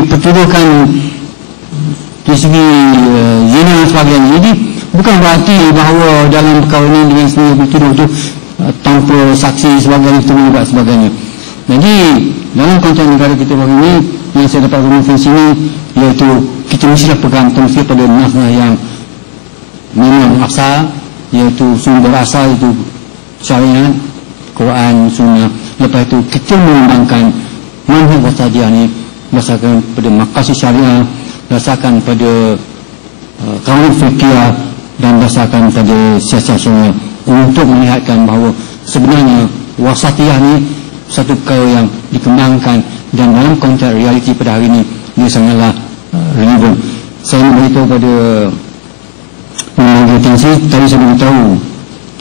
dipertuduhkan di segi zina dan sebagainya. Jadi bukan berarti bahawa dalam perkahwinan dengan sendiri bertuduh itu tanpa saksi sebagainya, dan sebagainya. Jadi dalam konteks negara kita baru ini, yang saya dapat konfirmasi sini, iaitu kita mestilah pegang terusi pada nafas yang memang asal, iaitu sumber asal itu syariat, Quran, Sunnah. Lepas itu kita mengembangkan manhaj wasatiyah ini berdasarkan pada maqasid syariah, berdasarkan pada kaum fikih dan berdasarkan pada siasat syariah, untuk melihatkan bahawa sebenarnya wasatiyah ini satu perkara yang dikembangkan, dan dalam konteks realiti pada hari ini dia sangatlah relevan. Saya nak beritahu pada mengambil atensi, tadi saya beritahu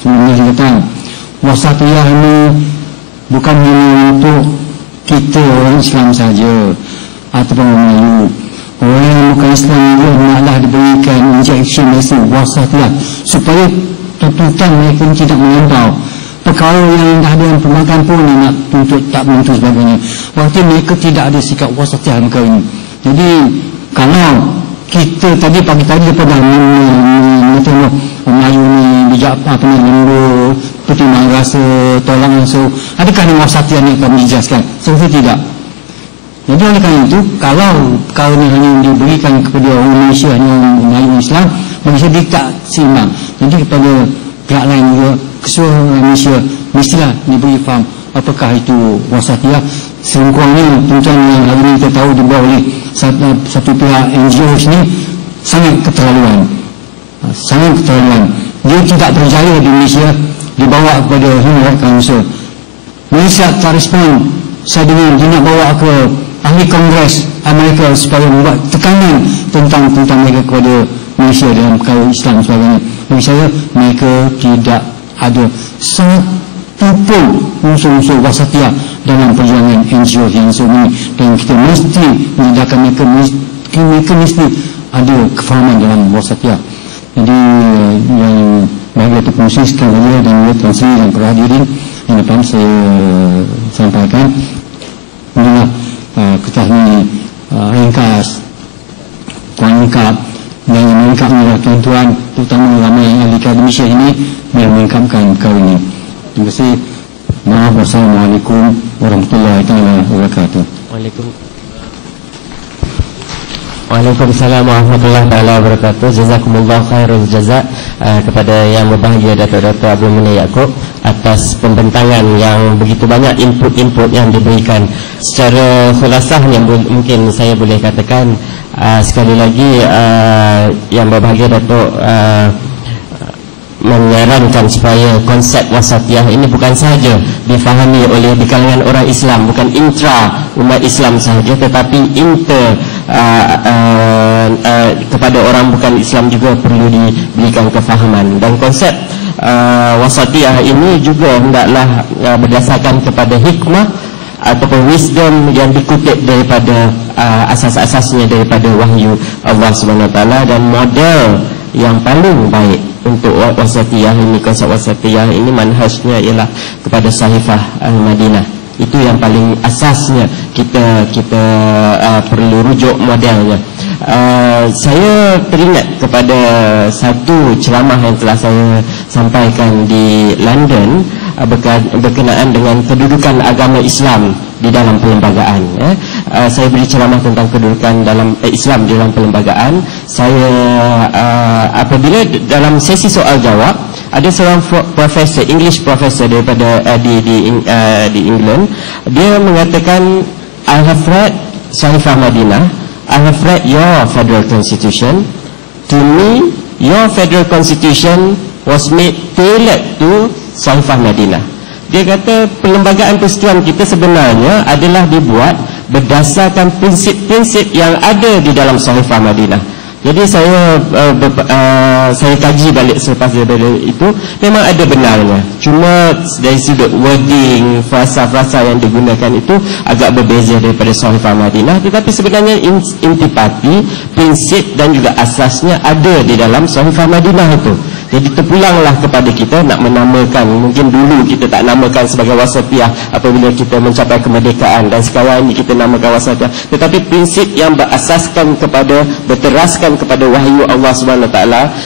sebelumnya, saya kata wasatiyah ini bukan hanya untuk kita orang Islam saja ataupun orang Melayu. Orang yang bukan Islam juga hendaklah diberikan injection mesin wasatiyah supaya tuntutan mereka tidak melampau. Perkara yang dah ada yang pembahagian pun nak tuntut tak menuntut sebagainya. Waktu mereka tidak ada sikap wasatiyah perkara ini. Jadi kalau kita tadi pagi tadi daripada tengok Melayu ni bijak apa ni, lembut, pertimbangan rasa, tolak langsung, adakah ni wasatiyah ni akan dijelaskan? Sebenarnya tidak. Jadi oleh kerana itu, kalau perkara ni hanya diberikan kepada orang Malaysia, hanya orang Melayu Islam, Malaysia dia tak seimbang. Jadi kepada pihak lain juga, keseluruhan Malaysia mestilah diberi faham apakah itu wasatiyah. Sekurang-kurangnya tujuan yang hari ini kita tahu dibawa oleh satu pihak NGO ni sangat keterlaluan. Sangat keterlaluan. Dia tidak berjaya di Malaysia, dibawa kepada Human Rights Council. Malaysia tak respon. Saya dengar dia nak bawa ke ahli Kongres Amerika supaya membuat tekanan tentang mereka kepada Malaysia dalam perkara Islam dan sebagainya. Bagi saya, mereka tidak ada satupun unsur-unsur wasatiyah dalam perjuangan NGO yang ini, dan kita mesti menyediakan mereka mesti ada kefahaman dalam wasatiyah. Jadi yang bagi itu fungsi sekali lagi dan tuan sri yang berhadirin yang dapat saya sampaikan inilah ketahui ringkas lengkap dan yang lengkapnya tuan-tuan, terutama ramai yang ahli akademisi ini yang melengkapkan perkara ini. Terima kasih. Maaf. Wassalamualaikum warahmatullahi wabarakatuh. Waalaikumsalam warahmatullahi wabarakatuh. Jazakumullah khairul jazak kepada yang berbahagia Datuk-Datuk Abdul Munim Yaakob atas pembentangan yang begitu banyak input-input yang diberikan. Secara khulasah yang mungkin saya boleh katakan, sekali lagi yang berbahagia Datuk menyarankan supaya konsep wasatiyah ini bukan sahaja difahami oleh di kalangan orang Islam, bukan intra umat Islam sahaja, tetapi kepada orang bukan Islam juga perlu diberikan kefahaman. Dan konsep wasatiyah ini juga hendaklah berdasarkan kepada hikmah ataupun wisdom yang dikutip daripada asas-asasnya daripada wahyu Allah SWT, dan model yang paling baik untuk wasatiyah ini, konsep wasatiyah ini manhajnya ialah kepada Sahifah Madinah. Itu yang paling asasnya kita perlu rujuk modelnya. Saya teringat kepada satu ceramah yang telah saya sampaikan di London berkenaan dengan kedudukan agama Islam di dalam perlembagaan. Saya beri ceramah tentang kedudukan dalam Islam di dalam perlembagaan. Saya apabila dalam sesi soal jawab ada seorang profesor, English professor daripada di England, dia mengatakan, I have read Sahifah Madinah, I have read your federal constitution. To me, your federal constitution was made tailored to Sahifah Madinah. Dia kata perlembagaan persekutuan kita sebenarnya adalah dibuat berdasarkan prinsip-prinsip yang ada di dalam Sahifah Madinah. Jadi saya kaji balik selepas daripada itu, memang ada benarnya. Cuma dari sudut wording, frasa-frasa yang digunakan itu agak berbeza daripada Sahifah Madinah, tetapi sebenarnya intipati, prinsip dan juga asasnya ada di dalam Sahifah Madinah itu. Jadi terpulanglah kepada kita nak menamakan. Mungkin dulu kita tak namakan sebagai wasatiyah apabila kita mencapai kemerdekaan, dan sekarang ini kita namakan wasatiyah. Tetapi prinsip yang berasaskan kepada, berteraskan kepada wahyu Allah SWT,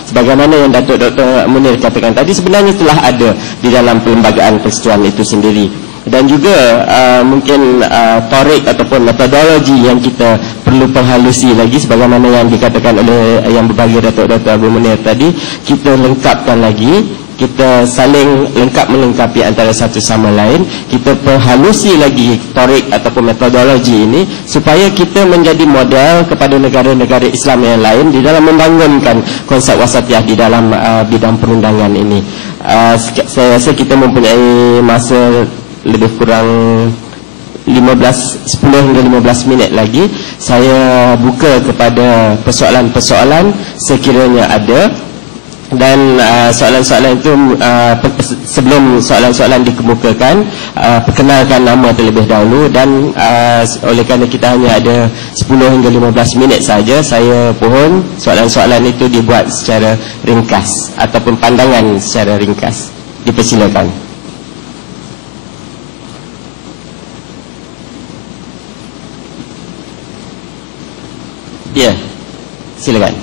sebagaimana yang Datuk Dr. Munir katakan tadi, sebenarnya telah ada di dalam perlembagaan persekutuan itu sendiri. Dan juga mungkin tarik ataupun metodologi yang kita perlu perhalusi lagi, sebagaimana yang dikatakan oleh yang berbagi Datuk Dr. Abu Munir tadi, kita lengkapkan lagi, kita saling lengkap melengkapi antara satu sama lain, kita perhalusi lagi tarik ataupun metodologi ini supaya kita menjadi model kepada negara-negara Islam yang lain di dalam membangunkan konsep wasatiyah di dalam bidang perundangan ini. Saya rasa kita mempunyai masa lebih kurang 10 hingga 15 minit lagi. Saya buka kepada persoalan-persoalan sekiranya ada. Dan soalan-soalan itu sebelum soalan-soalan dikemukakan, perkenalkan nama terlebih dahulu. Dan oleh kerana kita hanya ada 10 hingga 15 minit saja, saya pohon soalan-soalan itu dibuat secara ringkas ataupun pandangan secara ringkas. Dipersilakan. Ya, silakan.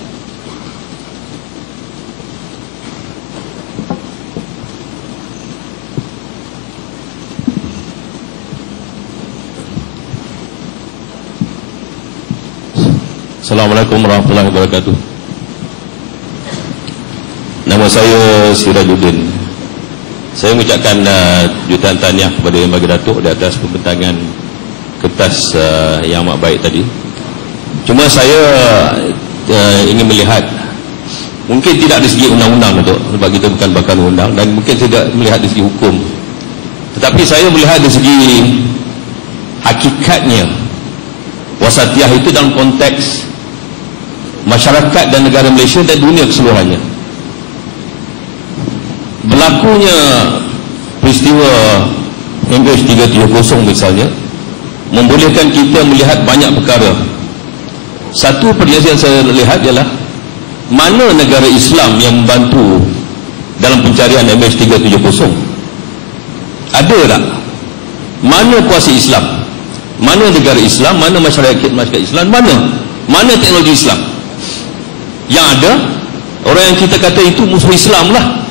Assalamualaikum warahmatullahi wabarakatuh. Nama saya Sirajuddin. Saya mengucapkan jutaan tahniah kepada Yang Bagi Datuk di atas pembentangan kertas yang amat baik tadi. Cuma saya ingin melihat, mungkin tidak dari segi undang-undang Datuk, sebab kita bukan bakal undang, dan mungkin tidak melihat dari segi hukum, tetapi saya melihat dari segi hakikatnya wasatiyah itu dalam konteks masyarakat dan negara Malaysia dan dunia keseluruhannya. Berlakunya peristiwa MH 370 misalnya membolehkan kita melihat banyak perkara. Satu perjalanan yang saya lihat ialah mana negara Islam yang membantu dalam pencarian MH 370. Ada tak? Mana kuasa Islam? Mana negara Islam? Mana masyarakat Islam? Mana teknologi Islam? Yang ada orang yang kita kata itu musuh Islam lah,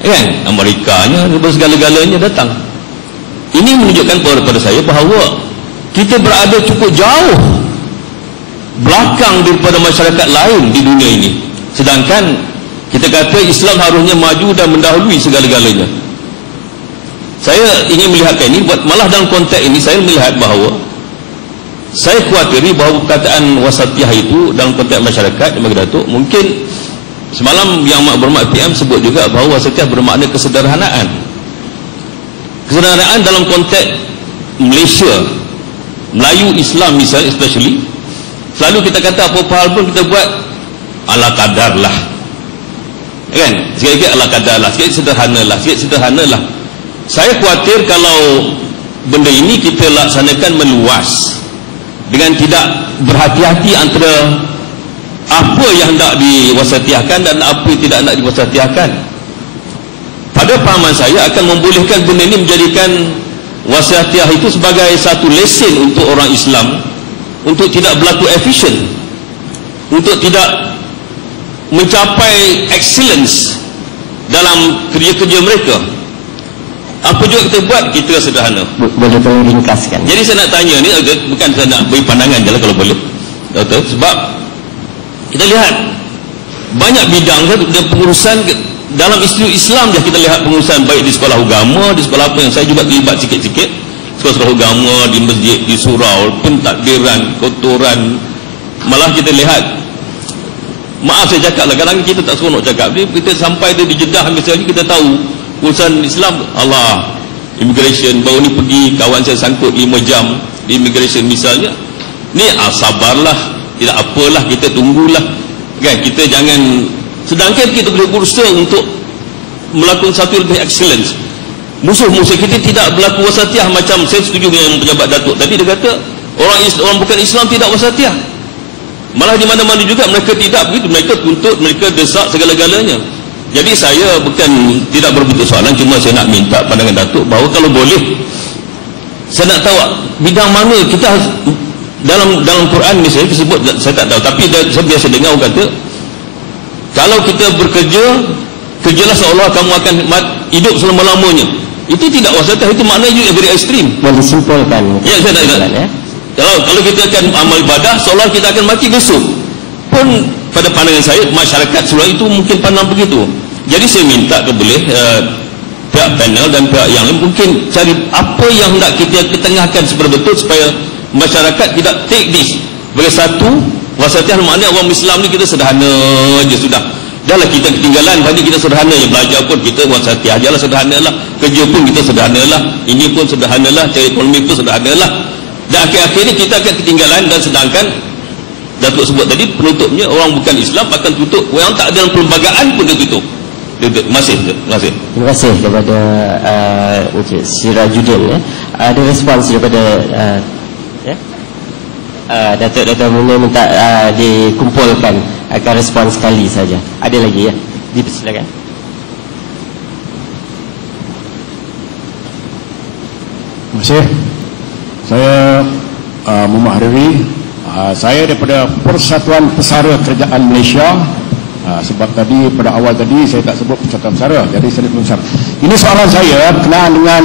kan? Amerikanya, segala-galanya datang. Ini menunjukkan kepada saya bahawa kita berada cukup jauh belakang daripada masyarakat lain di dunia ini. Sedangkan kita kata Islam harusnya maju dan mendahului segala-galanya. Saya ingin melihatkan ini, malah dalam konteks ini saya melihat bahawa saya khawatiri bahawa perkataan wasatiyah itu dalam konteks masyarakat yang bagi Datuk, mungkin semalam yang bermakna PM sebut juga bahawa wasatiyah bermakna kesederhanaan. Kesederhanaan dalam konteks Malaysia, Melayu Islam misalnya, especially selalu kita kata apa-apa hal pun kita buat ala kadar lah, kan? Sikit-sikit ala kadar lah, sikit sederhana lah. Saya khawatir kalau benda ini kita laksanakan meluas dengan tidak berhati-hati antara apa yang hendak diwasatiyahkan dan apa yang tidak hendak diwasatiyahkan. Pada pahaman saya akan membolehkan benda ini menjadikan wasatiyah itu sebagai satu lesen untuk orang Islam untuk tidak berlaku efisien, untuk tidak mencapai excellence dalam kerja-kerja mereka. Apa juga kita buat, kita sederhana. Boleh tolong ringkaskan? Jadi saya nak tanya ni, bukan saya nak beri pandangan je lah kalau boleh, Doktor, sebab kita lihat banyak bidang dan pengurusan dalam institusi Islam je. Kita lihat pengurusan baik di sekolah agama, di sekolah apa yang saya juga terlibat sikit-sikit, sekolah agama, di masjid, di surau, pentadbiran, kotoran. Malah kita lihat, maaf saya cakap lah, kadang kita tak seronok cakap, kita sampai di Jeddah misalnya, kita tahu urusan Islam, Allah, immigration, baru ni pergi, kawan saya sangkut 5 jam di immigration misalnya. Ni sabarlah, tidak apalah, kita tunggulah, kan? Kita jangan, sedangkan kita boleh berusaha untuk melakukan satu lebih excellence. Musuh-musuh kita tidak berlaku wasatiyah. Macam saya setuju dengan pejabat Datuk tadi, dia kata orang bukan Islam tidak wasatiyah. Malah di mana-mana juga mereka tidak begitu, mereka tuntut, mereka desak segala-galanya. Jadi saya bukan tidak berbentuk soalan, cuma saya nak minta pandangan Datuk bahawa kalau boleh, saya nak tahu bidang mana kita dalam Quran misalnya disebut, saya tak tahu, tapi saya biasa dengar orang kata kalau kita bekerja, kerjalah seolah kamu akan hidup selama-lamanya. Itu tidak wasatiyah, itu maknanya juga very ekstrim. Boleh simpulkan. Ya, saya tak ingat. Ya? Kalau kita akan amal ibadah seolah kita akan mati besok pun, pada pandangan saya masyarakat seluruh itu mungkin pandang begitu. Jadi saya minta boleh pihak panel dan pihak yang lain mungkin cari apa yang nak kita ketengahkan secara betul supaya masyarakat tidak take this sebagai satu wasatiyah. Maknanya orang Islam ni kita sederhana je sudah. Dahlah kita ketinggalan, pada kita sederhana je, belajar pun kita wasatiyah je lah, sederhana lah, kerja pun kita sederhana lah, ini pun sederhana lah, cari ekonomi pun sederhana lah. Dan akhir-akhir ni kita akan ketinggalan. Dan sedangkan Datuk sebut tadi penutupnya orang bukan Islam akan tutup, orang tak ada dalam perlembagaan pun dia tutup. Terima kasih kepada Encik Sirajuddin. Ada respons daripada Datuk Munir minta dikumpulkan, akan respons sekali saja. Ada lagi ya? Dipersilakan. Terima kasih. Saya Muhammad Hariri. Saya daripada Persatuan Pesara Kerajaan Malaysia. Sebab tadi pada awal tadi saya tak sebut Persatuan Pesara, jadi saya Pesara. Ini soalan saya berkenaan dengan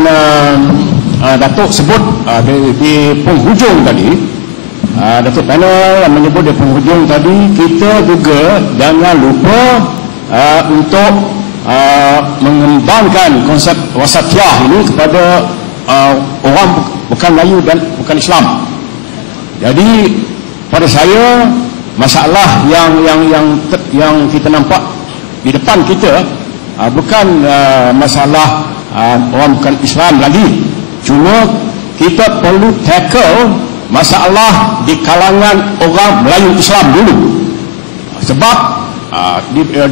Datuk sebut di penghujung tadi. Datuk panel menyebut di penghujung tadi, kita juga jangan lupa untuk mengembangkan konsep wasatiyah ini kepada orang bukan Melayu dan bukan Islam. Jadi pada saya masalah yang kita nampak di depan kita bukan masalah orang bukan Islam lagi, cuma kita perlu tackle masalah di kalangan orang Melayu Islam dulu. Sebab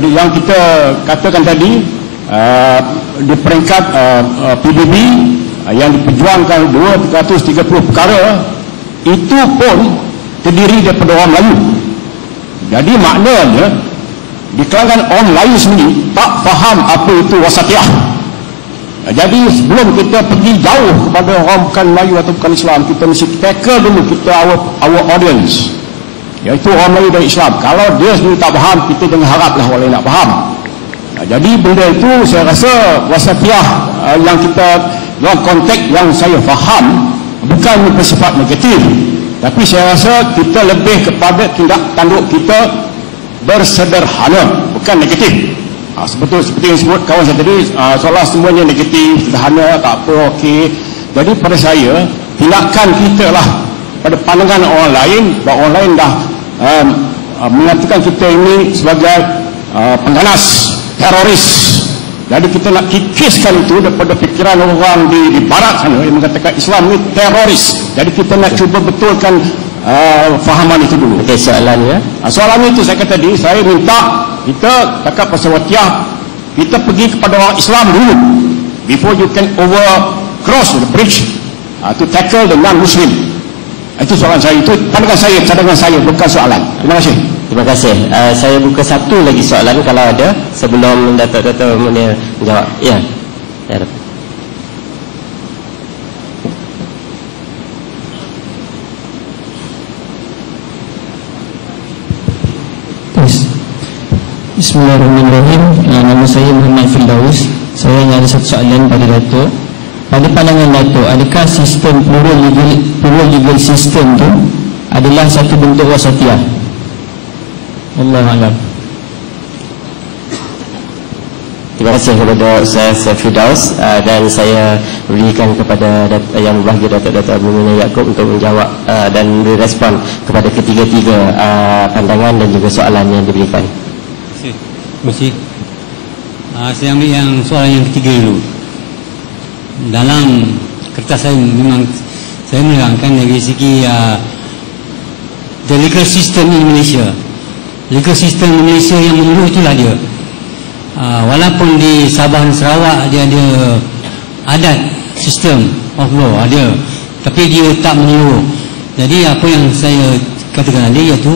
yang kita katakan tadi di peringkat PBB yang diperjuangkan 230 perkara itu pun terdiri daripada orang Melayu. Jadi maknanya di kalangan orang Melayu sendiri tak faham apa itu wasatiyah. Jadi sebelum kita pergi jauh kepada orang bukan Melayu atau bukan Islam, kita mesti tackle dulu kita our audience, iaitu orang Melayu dan Islam. Kalau dia sendiri tak faham, kita jangan haraplah orang lain nak faham. Jadi benda itu saya rasa wasatiyah yang kita dalam konteks yang saya faham bukan bersifat negatif, tapi saya rasa kita lebih kepada tindak tanduk kita bersederhana, bukan negatif. Seperti yang sebut kawan saya tadi, seolah semuanya negatif, sederhana, tak apa, okey. Jadi pada saya, tindakan kita lah pada pandangan orang lain, bahawa orang lain dah mengatakan kita ini sebagai pengganas, teroris. Jadi kita nak kikiskan itu daripada fikiran orang di barat sana yang mengatakan Islam ini teroris. Jadi kita nak cuba betulkan fahaman itu dulu. Okey, soalannya. Soalan itu saya kata tadi, saya minta kita cakap pasal wasatiyah, kita pergi kepada orang Islam dulu before you can cross the bridge to tackle the non-Muslim. Itu soalan saya, itu pandangan saya, cadangan saya, bukan soalan. Terima kasih. Terima kasih. Saya buka satu lagi soalan kalau ada sebelum Datuk Munir menjawab. Ya. Ya. Bismillahirrahmanirrahim. Nama saya Muhammad Firdaus. Saya ada satu soalan pada Datuk. Pada pandangan Datuk, adakah sistem plural legal system tu adalah satu bentuk wasatiyah? Wallahu a'lam. Terima kasih kepada Ustaz Firdaus, dan saya berikan kepada yang berbahagia Datuk Abu Munir Yaakob untuk menjawab dan berespon kepada ketiga-tiga pandangan dan juga soalan yang diberikan. Terima kasih. Saya ambil yang soalan yang ketiga dulu. Dalam kertas saya memang saya menerangkan dari segi the legal system in Malaysia. Legal system in Malaysia yang menyeluruh itulah dia. Walaupun di Sabah dan Sarawak dia ada adat sistem of law ada, tapi dia tak menyeluruh. Jadi apa yang saya katakan tadi iaitu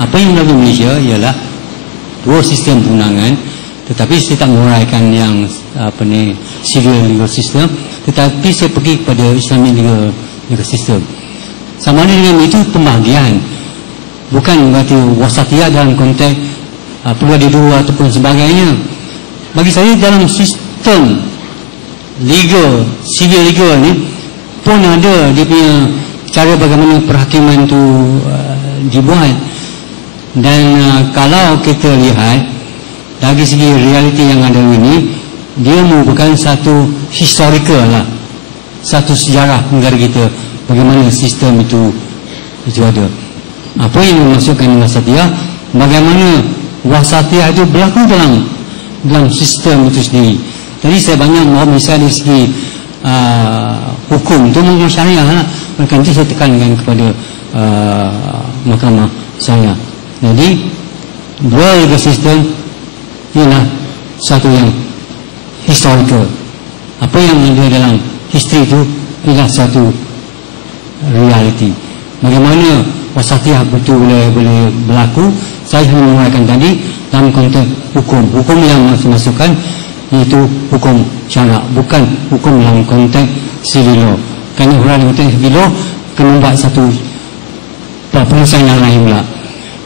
apa yang berlaku di Malaysia ialah dua sistem perundangan Tetapi saya tak menguraikan yang civil legal system, tetapi saya pergi kepada Islamic legal system. Sama ada dengan itu pembahagian, bukan berarti wasatiyah dalam konteks perlu ada dua ataupun sebagainya. Bagi saya dalam sistem legal, civil legal ni pun ada dia punya cara bagaimana perhakiman tu dibuat. Dan kalau kita lihat dari segi realiti yang ada ini, dia merupakan satu historical lah, satu sejarah negara kita, bagaimana sistem itu ada. Apa yang dimaksudkan wasatiyah, bagaimana wasatiyah itu berlaku dalam sistem itu sendiri. Jadi saya banyak mahu misalnya dari segi hukum itu mungkin syariah lah, maka nanti saya tekankan kepada mahkamah saya. Jadi dual legal system ialah satu yang historical. Apa yang ada dalam history itu ialah satu reality. Bagaimana wasatiyah betul boleh berlaku, saya hanya menguraikan tadi dalam konteks hukum yang masukkan iaitu hukum syarak, bukan hukum dalam konteks civil law. Kerana dalam konteks civil law kena buat satu penyelesaian yang lain pula.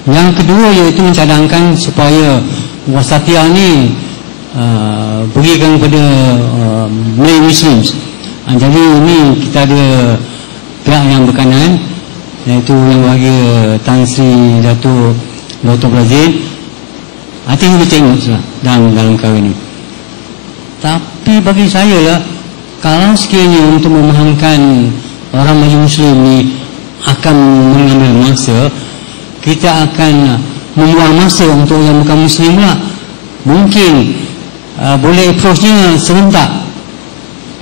Yang kedua iaitu mencadangkan supaya wasatiyah ni berikan kepada Muslims. Jadi ini kita ada pihak yang berkanan, iaitu yang bagi Tan Sri Datuk Dr. Brazil. Hati kita tengok lah dalam perkara ini. Tapi bagi saya lah, kalau sekiranya untuk memahamkan orang Melayu Muslim ni akan mengambil masa, kita akan membuang masa untuk yang bukan Muslim lah. Mungkin boleh approach-nya serentak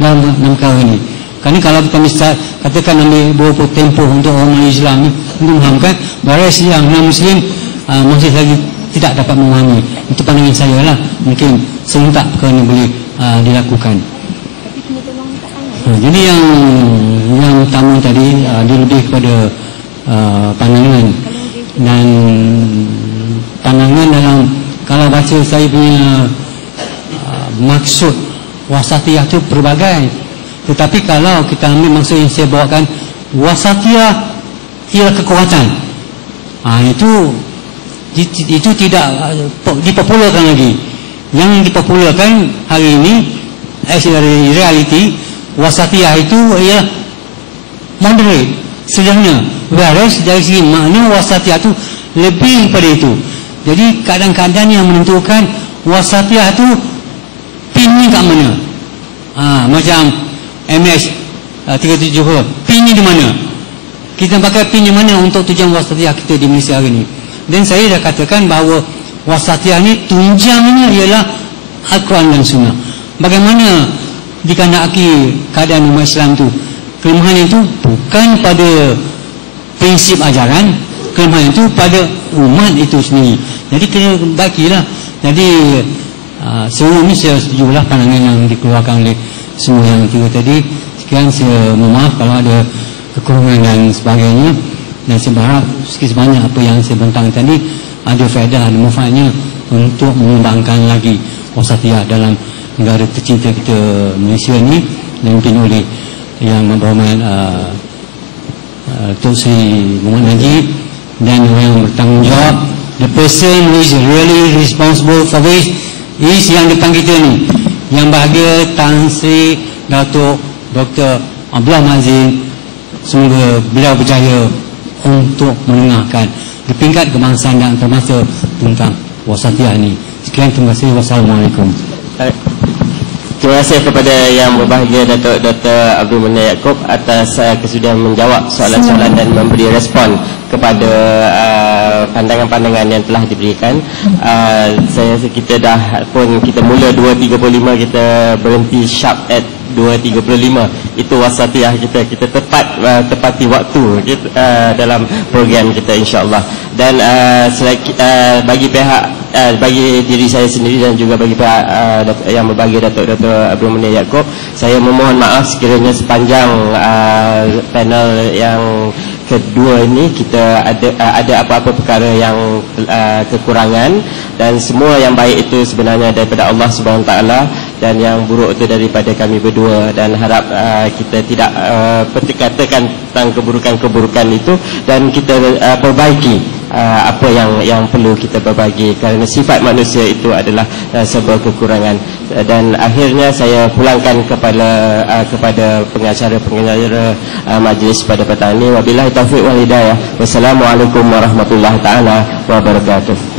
dalam perkara ini. Kerana kalau kita misal katakan ambil beberapa tempoh untuk orang Melayu Islam ni untuk memahamkan, baris yang non-Muslim masih lagi tidak dapat memahami. Itu pandangan saya lah. Mungkin serentak perkara ini boleh dilakukan. Jadi yang pertama tadi dia lebih kepada pandangan, dan pandangan dalam kalau baca saya punya maksud wasatiyah itu pelbagai. Tetapi kalau kita ambil maksud yang saya bawakan, wasatiyah ialah kekuatan. Itu tidak dipopularkan lagi. Yang dipopularkan hari ini dari reality, wasatiyah itu ialah moderate, sederhana. Whereas dari segi makna wasatiyah itu lebih daripada itu. Jadi kadang-kadang yang menentukan wasatiyah itu pinnya kat mana. Macam MS 370, pinnya di mana? Kita pakai pin di mana untuk tujuan wasatiyah kita di Malaysia hari ini. Dan saya dah katakan bahawa wasatiyah ni tunjangnya ialah Al-Quran dan Sunnah. Bagaimana dikandaki keadaan umat Islam tu? Kelemahan itu bukan pada prinsip ajaran, kelemahan itu pada umat itu sendiri. Jadi kena bagilah. Jadi semua ni saya setujulah pandangan yang dikeluarkan oleh semua yang tiga tadi. Sekian, saya mohon maaf kalau ada kekurangan dan sebagainya. Dan saya berharap sikit sebanyak apa yang saya bentang tadi ada faedah, ada manfaatnya untuk mengembangkan lagi wasatiyah dalam negara tercinta kita Malaysia ni, yang dipimpin oleh yang berhormat Datuk Seri Muhammad Najib, dan yang bertanggungjawab, the person who is really responsible for this is yang depan kita ni, yang bahagia Tan Sri Datuk Dr. Abdullah Mazin. Semoga beliau berjaya untuk menengahkan di peringkat kebangsaan dan termasuk tentang wasatiyah ini. Sekian, terima kasih. Wassalamualaikum. Terima kasih kepada yang berbahagia Datuk Dr. Abdul Munia Yaakob atas kesudian menjawab soalan-soalan dan memberi respon kepada pandangan-pandangan yang telah diberikan. Kita mula 2.35, kita berhenti sharp at 2.35. Itu wasatiyah kita tepati waktu dalam program kita, insya-Allah. Dan bagi diri saya sendiri dan juga bagi pihak yang berbahagia Dr. Abdul Munia Yaakob, saya memohon maaf sekiranya sepanjang panel yang kedua ini kita ada apa-apa perkara yang kekurangan, dan semua yang baik itu sebenarnya daripada Allah Subhanahu Taala, dan yang buruk itu daripada kami berdua, dan harap kita tidak katakan tentang keburukan-keburukan itu, dan kita perbaiki apa yang perlu kita berbagi, kerana sifat manusia itu adalah sebuah kekurangan. Dan akhirnya saya pulangkan kepada pengacara majlis pada petang ini. Wabillahi taufiq wal hidayah. Wassalamualaikum warahmatullahi taala wabarakatuh.